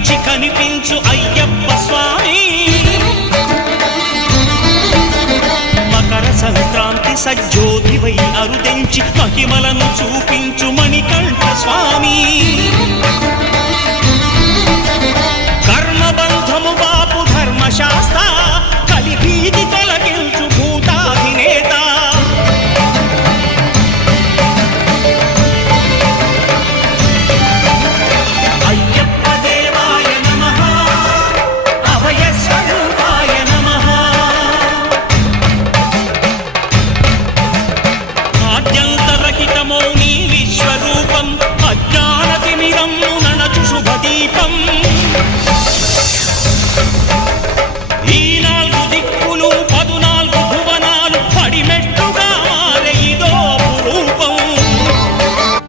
కరుణించి కనిపించు అయ్యప్ప స్వామి. మకర సంక్రాంతి సజ్జోధివై అరుదెంచి మహిమలను చూపించు మణికంఠ స్వామి. కర్మబంధము బాపు ధర్మశాస్త్ర కలిభీతి తొలగించు భూతాధినేత. అయ్యప్ప దేవాయ నమః, అభయ స్వరూపాయ నమః. ఆద్యంతరహితమౌ నీ విశ్వరూపం, అజ్ఞానతిమిరము నణచు శుభదీపం.